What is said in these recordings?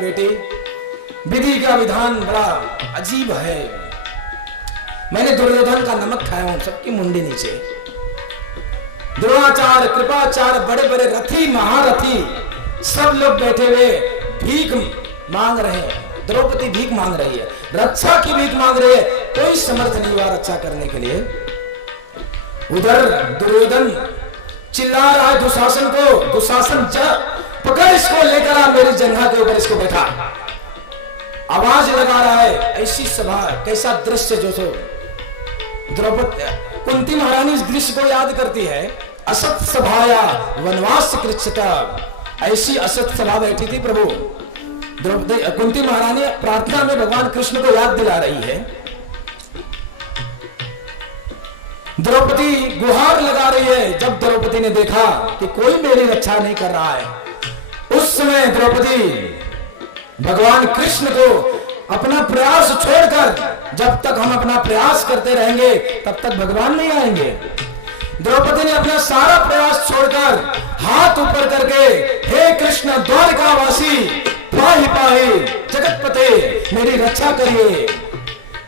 बेटे, विधि का विधान बड़ा अजीब है। मैंने दुर्योधन का नमक खाया हूं, सबकी मुंडी नीचे। द्रोणाचार्य, कृपाचार्य, बड़े बड़े रथी, महारथी, सब लोग बैठे हुए भीख मांग रहे हैं। द्रौपदी भीख मांग रही है, रक्षा की भीख मांग रही है, कोई समर्थ नहीं हुआ रक्षा करने के लिए। उधर दुर्योधन चिल्ला रहा है दुशासन को, दुशासन पकड़ इसको, लेकर आ मेरी जंघा के ऊपर इसको बैठा। आवाज लगा रहा है। ऐसी सभा, कैसा दृश्य जो सो द्रौपदी, कुंती महारानी इस दृश्य को याद करती है। असत सभाया वनवास कृच्छता, ऐसी असत सभा बैठी थी प्रभु। द्रौपदी, कुंती महारानी प्रार्थना में भगवान कृष्ण को याद दिला रही है। द्रौपदी गुहार लगा रही है। जब द्रौपदी ने देखा कि कोई मेरी रक्षा नहीं कर रहा है, उस समय द्रौपदी भगवान कृष्ण को अपना प्रयास छोड़कर, जब तक हम अपना प्रयास करते रहेंगे तब तक भगवान नहीं आएंगे। द्रौपदी ने अपना सारा प्रयास छोड़कर हाथ ऊपर करके, हे कृष्ण द्वारकावासी, पाहि पाहि जगतपते, मेरी रक्षा करिए।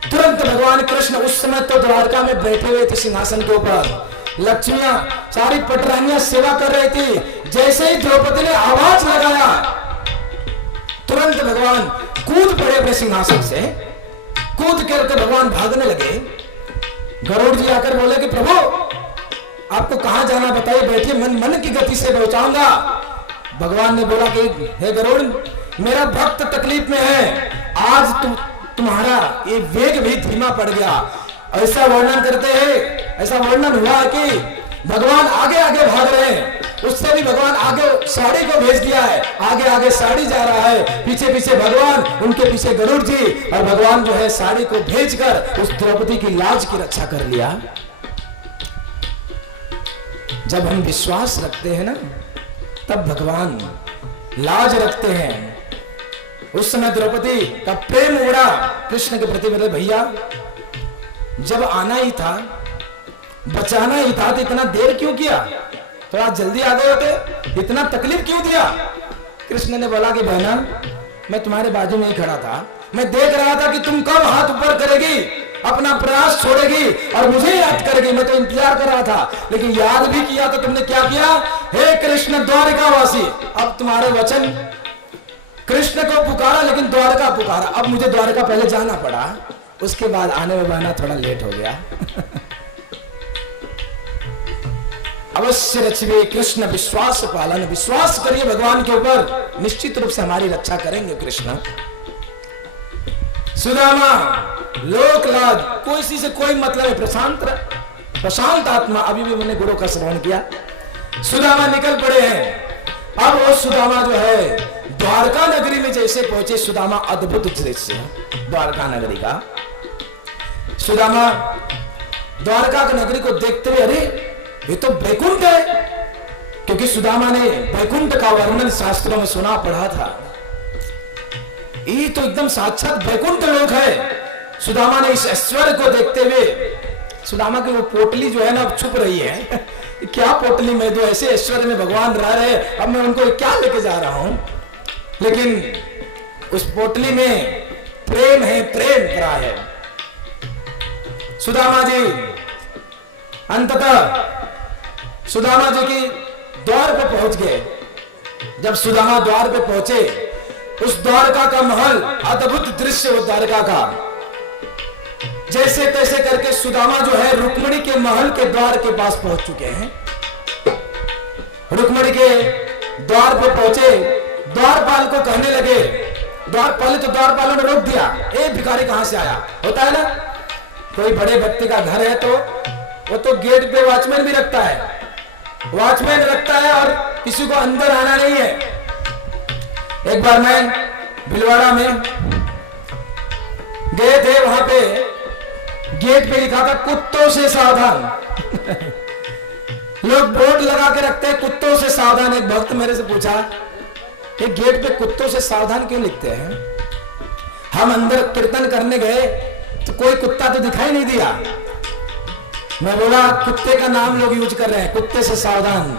तुरंत भगवान कृष्ण उस समय तो द्वारका में बैठे हुए थे सिंहासन के ऊपर। लक्ष्मियां सारी पटरानियां सेवा कर रही थी। जैसे ही द्रौपदी ने आवाज लगाया, तुरंत भगवान कूद पड़े अपने सिंहासन से। कूद करके भगवान भागने लगे। गरुड़ जी आकर बोले कि प्रभु आपको कहां जाना बताइए, बैठिए, मन की गति से पहुंचाऊंगा। भगवान ने बोला कि हे गरुड़, मेरा भक्त तकलीफ में है, आज तुम्हारा ये वेग भी धीमा पड़ गया। ऐसा वर्णन करते हैं, ऐसा वर्णन हुआ कि भगवान आगे आगे भाग रहे हैं, उससे भी भगवान आगे साड़ी को भेज दिया है, आगे आगे साड़ी जा रहा है, पीछे पीछे भगवान, उनके पीछे गरुड़ जी, और भगवान जो है साड़ी को भेजकर उस द्रौपदी की लाज की रक्षा कर लिया। जब हम विश्वास रखते हैं ना, तब भगवान लाज रखते हैं। उस समय द्रौपदी का प्रेम उड़ा कृष्ण के प्रति। बोले भैया, जब आना ही था, बचाना ही था, तो इतना देर क्यों किया? थोड़ा जल्दी आ गए होते, इतना तकलीफ क्यों दिया? कृष्ण ने बोला कि बहना, मैं तुम्हारे बाजू में ही खड़ा था, मैं देख रहा था कि तुम कब हाथ ऊपर करेगी, अपना प्रयास छोड़ेगी और मुझे याद करेगी। मैं तो इंतजार कर रहा था, लेकिन याद भी किया तो तुमने क्या किया? हे कृष्ण द्वारकावासी, अब तुम्हारे वचन, कृष्ण को पुकारा लेकिन द्वारका पुकारा। अब मुझे द्वारका पहले जाना पड़ा, उसके बाद आने में बहना थोड़ा लेट हो गया। अवश्य रचवे कृष्ण विश्वास पालन, विश्वास करिए भगवान के ऊपर, निश्चित रूप से हमारी रक्षा करेंगे कृष्ण। सुदामा लोकलाज, कोई सी से कोई मतलब है, प्रशांत आत्मा। अभी भी मैंने गुरु का श्रवण किया। सुदामा निकल पड़े हैं। अब वो सुदामा जो है द्वारका नगरी में जैसे पहुंचे, सुदामा अद्भुत दृश्य द्वारका नगरी का। सुदामा द्वारका की नगरी को देखते हुए, अरे ये तो वैकुंठ है, क्योंकि सुदामा ने वैकुंठ का वर्णन शास्त्रों में सुना पढ़ा था। ये तो एकदम साक्षात वैकुंठ लोक है। सुदामा ने इस ऐश्वर्य को देखते हुए, सुदामा की वो पोटली जो है ना छुप रही है, क्या पोटली में, तो ऐसे ऐश्वर्य में भगवान रह रहे, अब मैं उनको क्या लेके जा रहा हूं। लेकिन उस पोटली में प्रेम है, प्रेम भरा है। सुदामा जी अंततः सुदामा जी की द्वार पे पहुंच गए। जब सुदामा द्वार पे पहुंचे, उस द्वारका का महल, अद्भुत दृश्य वो द्वारका का। जैसे तैसे करके सुदामा जो है रुक्मिणी के महल के द्वार के पास पहुंच चुके हैं। रुक्मिणी के द्वार पे पहुंचे, द्वारपाल को कहने लगे, पहले तो द्वारपालों ने रोक दिया, ए भिखारी कहां से आया? होता है ना, कोई बड़े व्यक्ति का घर है तो वो तो गेट पे वॉचमैन भी रखता है, वॉचमैन रखता है और किसी को अंदर आना नहीं है। एक बार मैं भिलवाड़ा में गए थे, वहां पे गेट पे लिखा था कुत्तों से सावधान। लोग बोर्ड लगा के रखते हैं कुत्तों से सावधान। एक भक्त मेरे से पूछा, ये गेट पे कुत्तों से सावधान क्यों लिखते हैं? हम अंदर कीर्तन करने गए तो कोई कुत्ता तो दिखाई नहीं दिया। मैं बोला कुत्ते का नाम लोग यूज कर रहे हैं, कुत्ते से सावधान।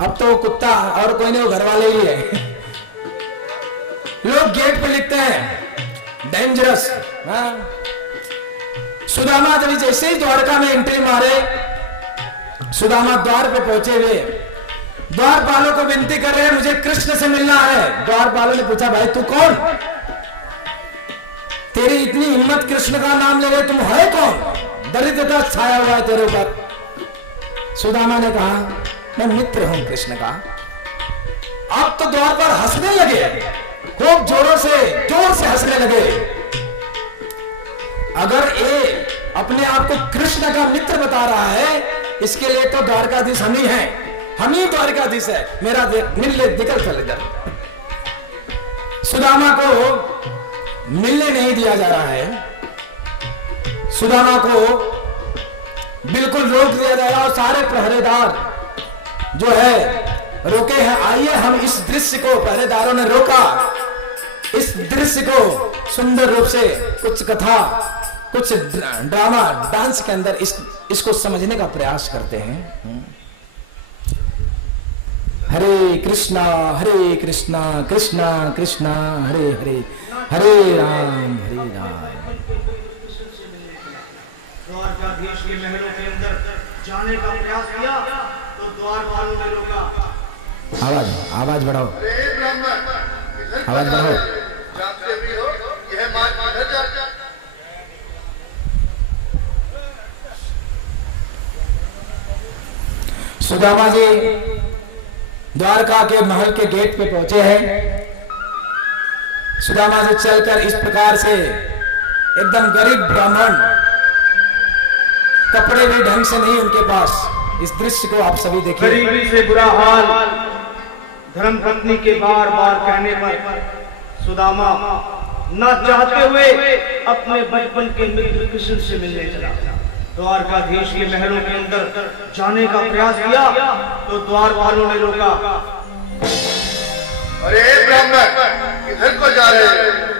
अब तो कुत्ता और कोई नहीं, वो घर वाले ही है। लोग गेट पे लिखते हैं डेंजरस। सुदामा जब जैसे ही द्वारका में एंट्री मारे, सुदामा द्वार पे पहुंचे हुए द्वारपालों को विनती कर रहे हैं, मुझे कृष्ण से मिलना है। द्वारपालों ने पूछा, भाई तू कौन, तेरी इतनी हिम्मत, कृष्ण का नाम ले रहे, तुम है कौन, दरिद्रता छाया हुआ है तेरे ऊपर। सुदामा ने कहा, मैं मित्र हूं कृष्ण का। अब तो द्वार पर हंसने लगे, खूब जोर से हंसने लगे। अगर ये अपने आप को कृष्ण का मित्र बता रहा है, इसके लिए तो द्वारकाधीश हम ही हैं, हम ही द्वारकाधीश है। मेरा मिलने निकल चल इधर। सुदामा को मिलने नहीं दिया जा रहा है, सुदामा को बिल्कुल रोक दिया जा रहा है। और सारे पहरेदार जो है रोके हैं। आइए हम इस दृश्य को, पहरेदारों ने रोका, इस दृश्य को सुंदर रूप से कुछ कथा, कुछ ड्रामा, डांस के अंदर इसको समझने का प्रयास करते हैं। हरे कृष्णा कृष्णा कृष्णा हरे हरे, हरे राम हरे राम। द्वारकाधीश के महलों के अंदर जाने का प्रयास किया तो द्वारपालों ने रोका। आवाज बढ़ाओ, आवाज बढ़ाओ। जानते भी हो यह मार्ग किधर जाता है? सुदामा जी द्वारका के महल के गेट पे पहुंचे हैं। सुदामा जी चलकर इस प्रकार से, एकदम गरीब ब्राह्मण, कपड़े भी ढंग से नहीं उनके पास। इस दृश्य को आप सभी देखिए। गरीबी से बुरा हाल, धर्म पत्नी के बार बार कहने पर सुदामा न चाहते हुए अपने बचपन के मित्र कृष्ण से मिलने चला। द्वारकाधीश के महलों के अंदर जाने का प्रयास किया तो द्वारपालों ने रोका। अरे ब्राह्मण, किधर को जा रहे हो?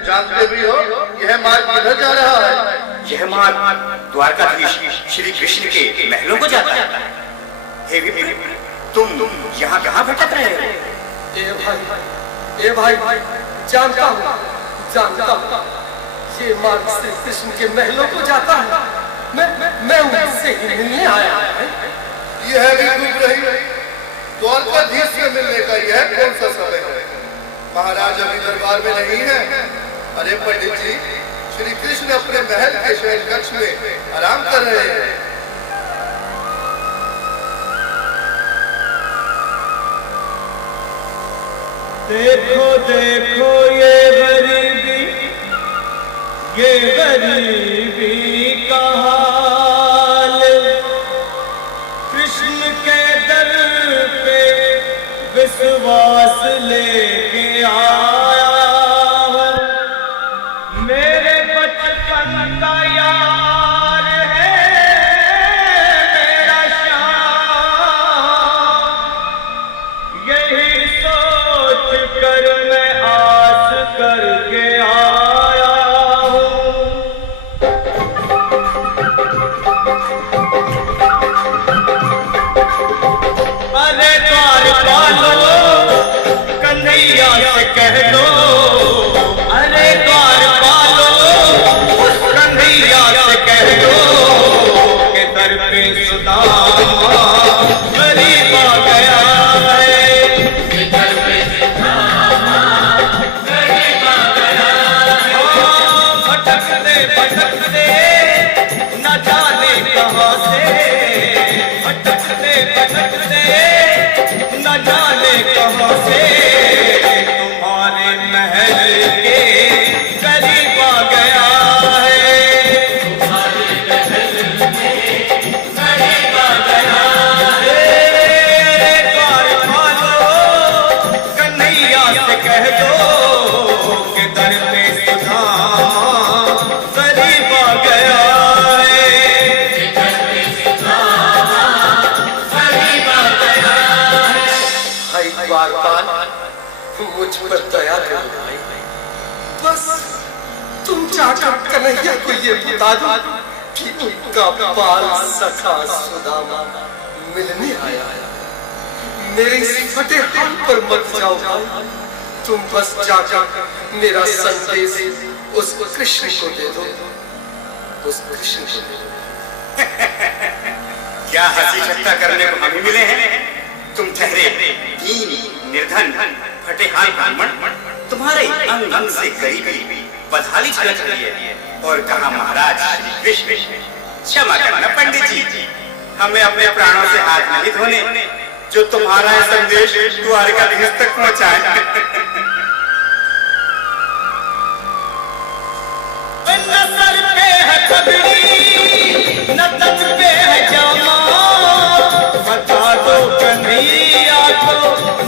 जानते भी हो यह मार्ग किधर जा रहा है? यह मार्ग द्वारकाधीश श्री कृष्ण के महलों को जाता है। हे विप्र, तुम यहाँ कहाँ भटक रहे हो? ए भाई, जानता हूँ ये मार्ग श्री कृष्ण के महलों को जाता है। मैं उनसे ही मिलने आया। यह भी डूब रही द्वारकाधीश से मिलने का यह कौन सा समय है? महाराज अभी दरबार में नहीं है। अरे पंडित जी, श्री कृष्ण अपने महल के शयन कक्ष में आराम कर रहे हैं। देखो देखो ये गरीबी का हाल, कृष्ण के दर पे विश्वास लेके आया हूं। मेरे बचपन का यार है मेरा श्याम, यही सोच कर मैं आस करके आया हूं। अरे द्वारपालो कन्हैया से कह दो, अरे द्वारपालो कन्हैया से कह दो कि दर पे सुदामा गरीब आ गया है। दर पे सुदामा गरीब आ गया है। भटकते भटकते न जाने कहां से, भटकते भटकते न जाने कहां से तुम्हारे महल के करीब आ गया है। तुम्हारे महल के करीब आ गया है। द्वारपालो कन्हैया से कह दो कि दर पे सुदामा करीब आ गया है। दर पे सुदामा करीब आ गया है। भाई द्वारपाल, मुझ पर दया करो भाई। बस तुम जाकर कन्हैया को ये बता दो कि उनका बाल सखा सुदामा मिलने आया है। मेरे इस फटे हाथ पर मत जाओ भाई, तुम बस जाकर मेरा संदेश उस कृष्ण को दे दो, उस कृष्ण को दे दो। क्या हंसी ठट्टा करने को हम मिले हैं? तुम ठहरे दीन निर्धन फटे हाल ब्राह्मण, तुम्हारे अंग अंग से गरीबी बदहाली झलक रही है। और कहा महाराज श्री कृष्ण, क्षमा करना पंडित जी, हमें अपने प्राणों से हाथ नहीं धोने जो तुम्हारा संदेश द्वारकाधीश तक पहुंचाए। न सर पे है पगड़ी, न तन पे है जामा, बता दो कन्हैया को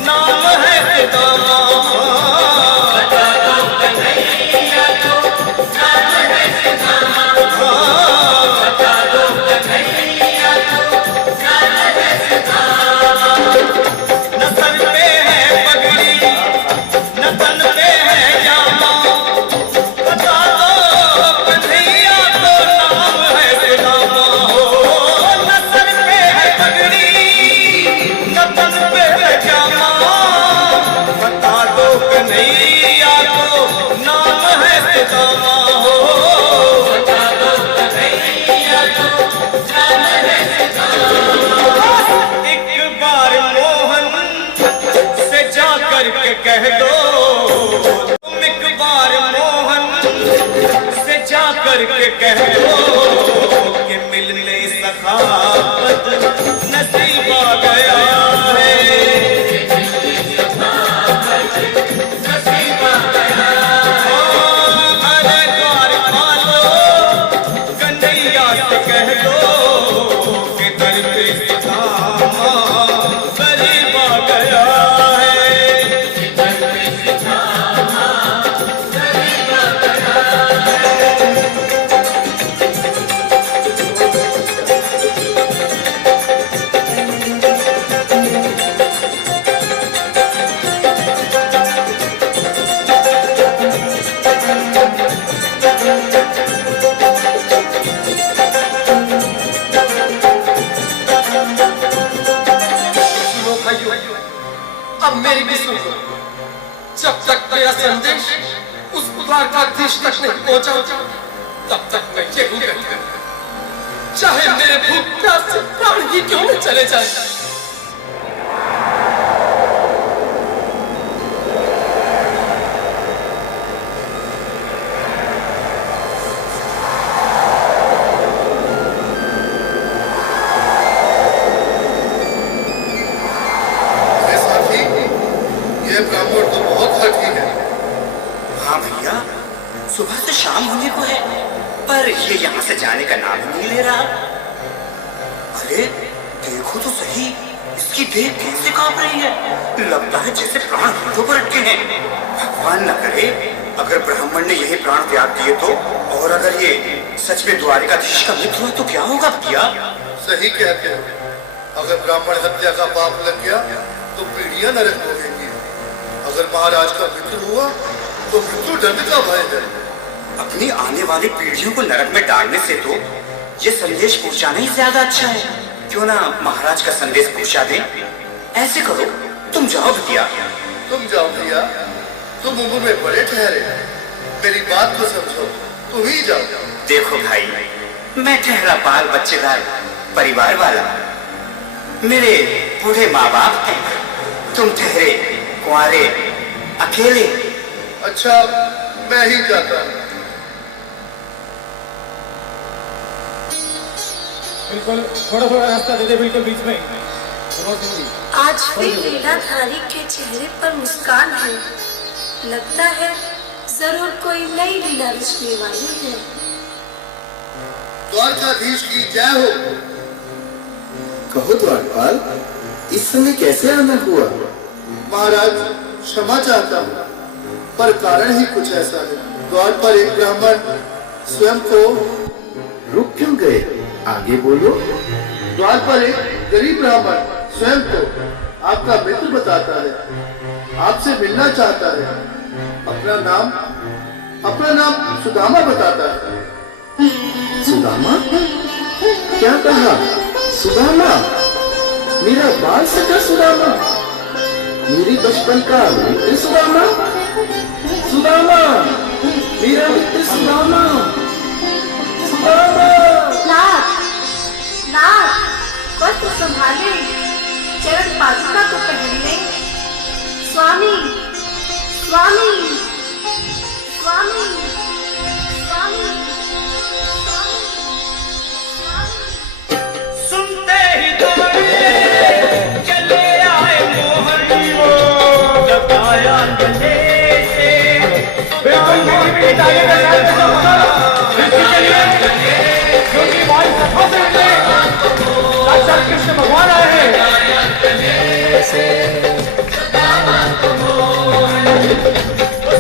नाम है सुदामा। बता दो कन्हैया को नाम है सुदामा। बता दो कन्हैया को नाम है सुदामा। न सर पे है पगड़ी, न तन पे है जामा, बता दो कन्हैया को नाम है सुदामा। न सर पे है पगड़ी, न तन पे है जामा, बता दो कन्हैया को नाम है सुदामा। बता दो कन्हैया को नाम है सुदामा। एक बार मोहन से जा करके कह दो, तुम एक बार मोहन से जा करके कह दो कि मिलने सखावत नसीब आ गया है। नसीब आ गया है। अरे द्वार पालो कन्हैया से कह दो कि दर पे सुदामा गरीब आ गया है। दर पे सुदामा गरीब आ गया है। सुनो भाइयों, अब मेरी भी सुनो। जब तक मेरा संदेश उस द्वारकाधीश तक नहीं पहुंचा, तब तक मैं यही रहूंगा, चाहे मेरे भूख प्यास से प्राण ही क्यों न चले जाए। अरे साथी, ये ब्राह्मण तो बहुत हठी है। हाँ भैया, सुबह से शाम होने को है, पर ये यहाँ से जाने का नाम नहीं ले रहा। अरे देखो तो सही, इसकी देह कैसे कांप रही है, लगता है जैसे प्राण हाथों पर अटके हैं। भगवान न करे अगर ब्राह्मण ने यही प्राण त्याग दिए तो, और अगर ये सच में द्वारकाधीश का मित्र हुआ तो क्या होगा भैया? सही कहते हो। अगर ब्राह्मण हत्या का पाप लग गया तो पीढ़ियां नरक भोगेंगी। अगर महाराज का मित्र हुआ तो मृत्यु दंड का भय है। अपनी आने वाली पीढ़ियों को नरक में डालने से तो ये संदेश पहुंचाना ही ज्यादा अच्छा है। क्यों ना महाराज का संदेश पहुंचा दें? ऐसे करो, तुम जाओ भैया। तुम जाओ भैया, तुम उम्र में बड़े ठहरे, मेरी बात को समझो, तुम ही जाओ। देखो भाई, मैं ठहरा बाल बच्चेदार परिवार वाला, मेरे बूढ़े माँ बाप हैं, तुम ठहरे कुंवारे अकेले। अच्छा, मैं ही जाता हूँ। बिल्कुल थोड़ा थोड़ा रास्ता दे दे, बिल्कुल बीच में। आज भी लीलाधारी के चेहरे पर मुस्कान है, लगता है जरूर कोई नई लीला रचने वाली है। द्वारकाधीश की जय हो। कहो द्वारपाल, इस समय कैसे आना हुआ? महाराज क्षमा चाहता हूँ, पर कारण ही कुछ ऐसा है। द्वार पर एक ब्राह्मण स्वयं को रुक क्यों गए? आगे बोलो। द्वार पर एक गरीब ब्राह्मण स्वयं को आपका मित्र बताता है, आपसे मिलना चाहता है। अपना नाम सुदामा बताता है। सुदामा? क्या कहा? सुदामा? मेरा बाल सका सुदामा? मेरी बचपन का मित्र सुदामा? सुदामा, मेरा मित्र सुदामा, सुदामा। नाथ, नाथ, वस्त्र संभाले, चरण पादुका को पहन ले। स्वामी, स्वामी, स्वामी, स्वामी, सुनते ही दौड़े चले आए मोहन वो, लगाया गले से कृष्ण भगवान आए हैं।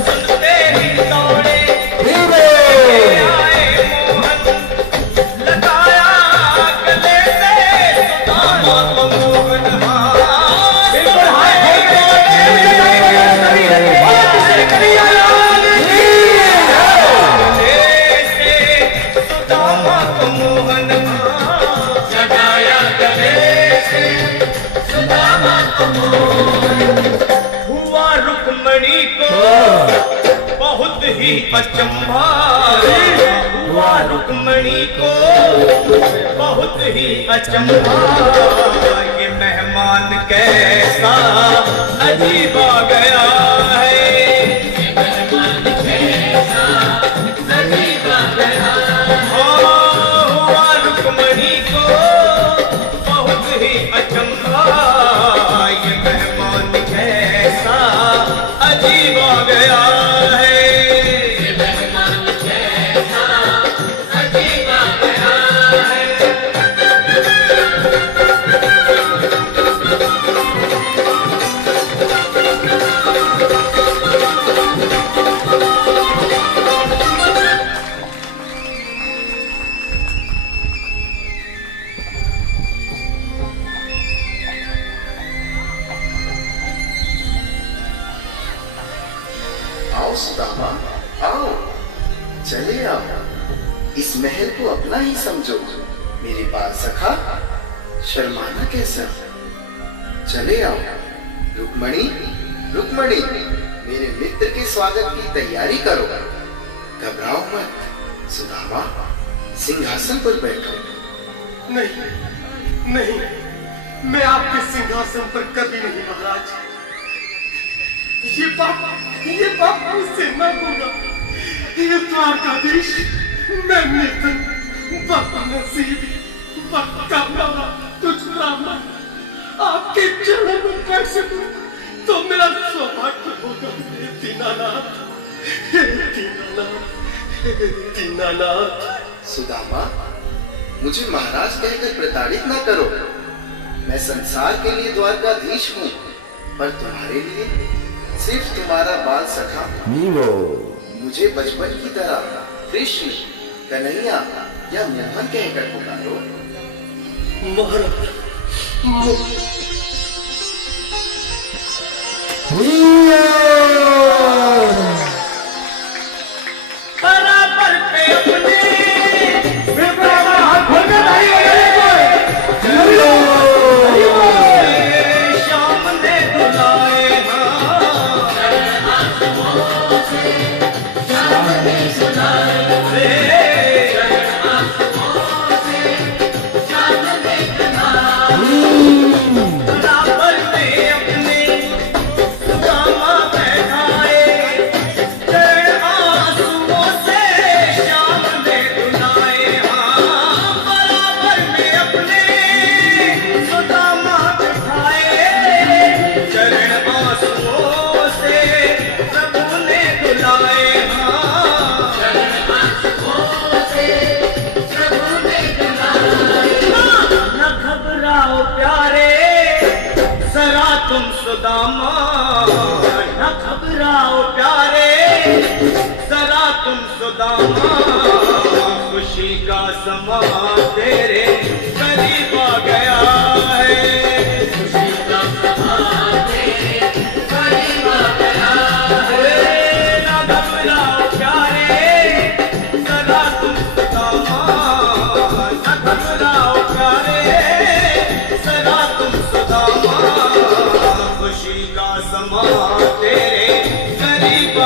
सुनते ही दौड़े आए मोहन, लगाया गले से सुदामा को मोहन। सुदामा को मोहन लगाया गले से सुदामा को मोहन। हुआ रुक्मणी को बहुत ही अचंभा, हुआ रुक्मणी को बहुत ही अचंभा। ये मेहमान कैसा अजीब आ गया है, ये मेहमान कैसा अजीब आ गया है। हुआ रुक्मणी को बहुत ही अचंभा, ये मेहमान कैसा अजीब आ गया है, ये मेहमान कैसा अजीब आ गया है। आओ सुदामा, आओ, चले आओ। इस महल को अपना ही समझो। मेरे बाल सखा, शर्माना कैसा? चले आओ। रुक्मणी, रुक्मणी, मेरे मित्र के स्वागत की तैयारी करो। घबराओ मत। सुदामा, सिंहासन पर बैठो। नहीं, नहीं, मैं आपके सिंहासन पर कभी नहीं महाराज। ये बात मुझसे न होगा। ये द्वारकाधीश, मैं निर्धन, बदनसीब, बदकामा, तुझ रामा, आपके चरणों में बैठ सकूं तो मेरा सौभाग्य होगा। हे दीनानाथ, हे दीनानाथ, हे दीनानाथ। सुदामा, मुझे महाराज कहकर प्रताड़ित ना करो। मैं संसार के लिए द्वारकाधीश हूँ, पर तुम्हारे लिए सिर्फ तुम्हारा बाल सखा। मुझे बचपन की तरह कृष्ण, कन्हैया या मोहन कहकर पुकारो। महाराज, बराबर पे अपने श्याम ने बुलाए, बराबर पे अपने सुदामा बैठाए, चरण आंसुओं से श्याम ने बुलाए। बराबर में अपने सुदामा बैठाए, चरण आंसुओं से प्रभु ने बुलाए। न घबराओ प्यारे जरा तुम सुदामा, न घबराओ प्यारे जरा तुम सुदामा। खुशी का समा तेरे करीब आ गया है, खुशी का समा तेरे करीब आ गया है। न घबराओ प्यारे जरा तुम सुदामा, न घबराओ प्यारे जरा तुम सुदामा। खुशी का समा तेरे करीब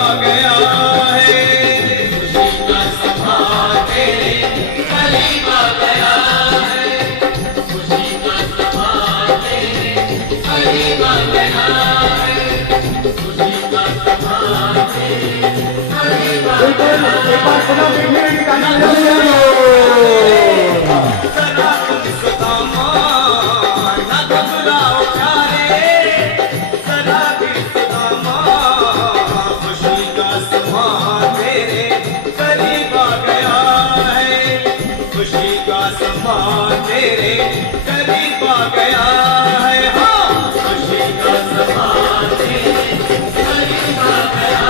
तेरे करीब आ गया है, हाँ खुशी का समा तेरे करीब आ गया है, खुशी का समा तेरे करीब आ गया है, खुशी का समा तेरे करीब आ गया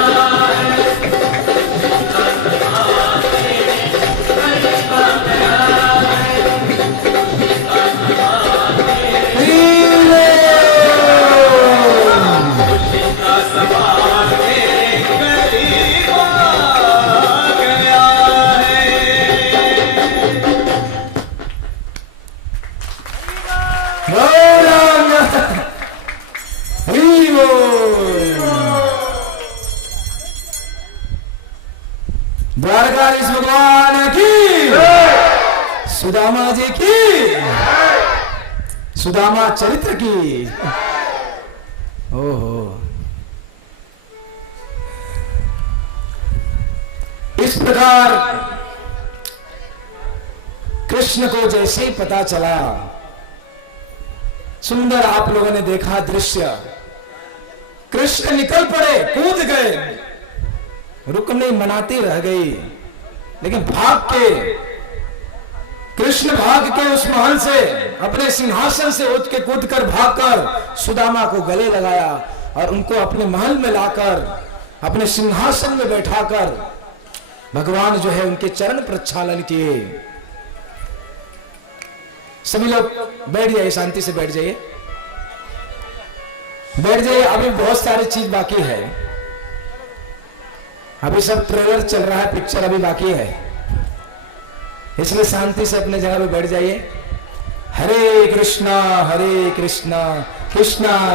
द्वारकाधीश भगवान की, सुदामा जी की, सुदामा चरित्र की। ओहो, इस प्रकार कृष्ण को जैसे ही पता चला, सुंदर आप लोगों ने देखा दृश्य, कृष्ण निकल पड़े, कूद गए, रुकने मनाती रह गई, लेकिन भाग के कृष्ण भाग के उस महल से, अपने सिंहासन से उठ के कूद कर भागकर सुदामा को गले लगाया और उनको अपने महल में लाकर अपने सिंहासन में बैठाकर भगवान जो है उनके चरण प्रक्षालन किए। सभी लोग बैठ जाइए, शांति से बैठ जाइए, बैठ जाइए। अभी बहुत सारी चीज बाकी है, अभी सब ट्रेलर चल रहा है, पिक्चर अभी बाकी है, इसलिए शांति से अपने जगह पे बैठ जाइए। हरे कृष्णा कृष्णा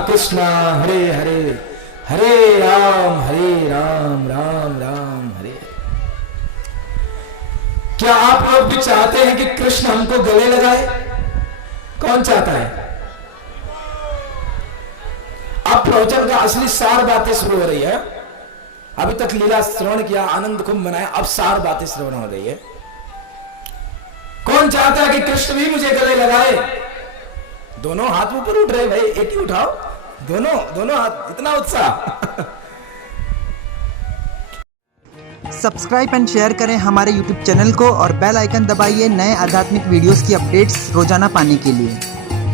कृष्णा हरे हरे, हरे राम राम राम हरे। क्या आप लोग भी चाहते हैं कि कृष्ण हमको गले लगाए? कौन चाहता है? अब प्रवचन का असली सार बातें शुरू हो रही है। अभी तक लीला श्रवण किया, आनंद कुंभ मनाया, अब सार बातें श्रवण हो रही है। कौन चाहता है कि कृष्ण भी मुझे गले लगाए? दोनों हाथ ऊपर उठ रहे भाई, एक ही उठाओ, दोनों हाथ, इतना उत्साह। सब्सक्राइब एंड शेयर करें हमारे YouTube चैनल को और बेल आइकन दबाइए नए आध्यात्मिक वीडियोस की अपडेट्स रोजाना पाने के लिए।